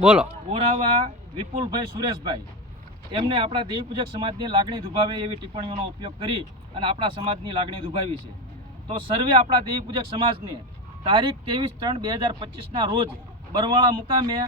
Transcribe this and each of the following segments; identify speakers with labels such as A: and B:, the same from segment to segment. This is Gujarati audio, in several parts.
A: બોલો.
B: બોરાવા વિપુલભાઈ સુરેશભાઈ. એમને આપણા દેવપૂજક સમાજની લાગણી દુભાવે એવી ટિપ્પણીઓનો ઉપયોગ કરી અને આપણા સમાજની લાગણી દુભાવી છે. તો સર્વે આપણા દેવપૂજક સમાજને તારીખ ત્રેવીસ ત્રણ બે હજાર પચીસના રોજ બરવાળા મુકામે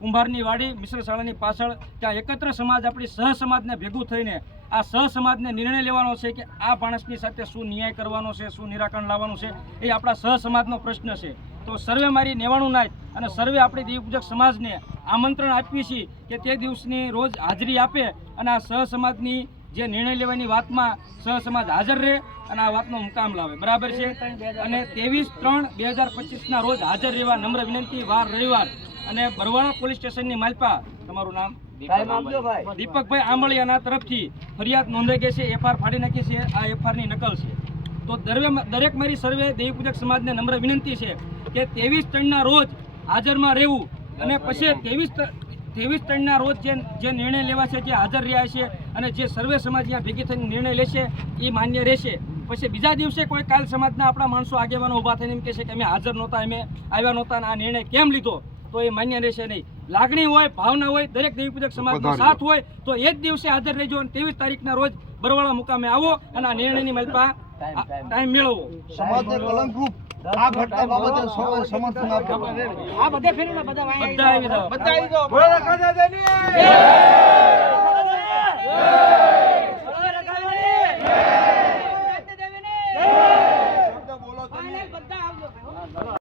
B: કુંભારની વાડી, મિશ્ર શાળાની પાછળ ત્યાં એકત્ર સમાજ આપણી સહ સમાજને ભેગું થઈને આ સહ સમાજને નિર્ણય લેવાનો છે કે આ માણસની સાથે શું ન્યાય કરવાનો છે, શું નિરાકરણ લાવવાનું છે, એ આપણા સહ સમાજનો પ્રશ્ન છે. તો સર્વે મારી નેવાણું નાય અને સર્વે આપણી દેવપૂજક સમાજને આમંત્રણ આપીએ છીએ કે તે દિવસની રોજ હાજરી આપે અને આ સહ સમાજની જે નિર્ણય લેવાની વાતમાં સહ સમાજ હાજર રહે અને આ વાતનો મુકામ લાવે. બરાબર છે? અને ત્રેવીસ ત્રણ બે હજાર પચીસના રોજ હાજર રહેવા નમ્ર વિનંતી વાર રવિવાર. અને બરવાળા પોલીસ સ્ટેશનની માલપા તમારું નામ? દીપકભાઈ આંબળિયાના તરફથી ફરિયાદ નોંધાઈ ગઈ છે એફઆર ફાડી નાખી છે આ એફઆરની નકલ છે. તો દરવે દરેક મારી સર્વે દેવીપૂજક સમાજને નમ્ર વિનંતી છે. કે ત્રેવીસ ત્રણના રોજ હાજરમાં રહેવું અને પછી ત્રેવીસ ત્રેવીસ ત્રણના રોજ જે જે નિર્ણય લેવા છે જે હાજર રહ્યા છે અને જે સર્વે સમાજ અહીંયા ભેગી થઈને નિર્ણય લેશે એ માન્ય રહેશે. પછી બીજા દિવસે કોઈ કાલ સમાજના આપણા માણસો આગેવાનો ઊભા થઈને એમ કહેશે કે અમે હાજર નહોતા અમે આવ્યા નહોતા અને આ નિર્ણય કેમ લીધો? તો એ માન્ય રહેશે નહીં. લાગણી હોય ભાવના હોય દરેક દેવીપૂજક સમાજનો સાથ હોય તો એ જ દિવસે હાજર રહેજો અને ત્રેવીસ તારીખના રોજ બરવાળા મુકામે આવો અને આ નિર્ણયની મલપા ટાઈમ મેળવો.
C: સમાજને કલંકરૂપ આ ઘટના બાબતે સૌએ સમર્થન આપ્યું
B: બધા આવી જાઓ.
C: બધા આવી જાઓ.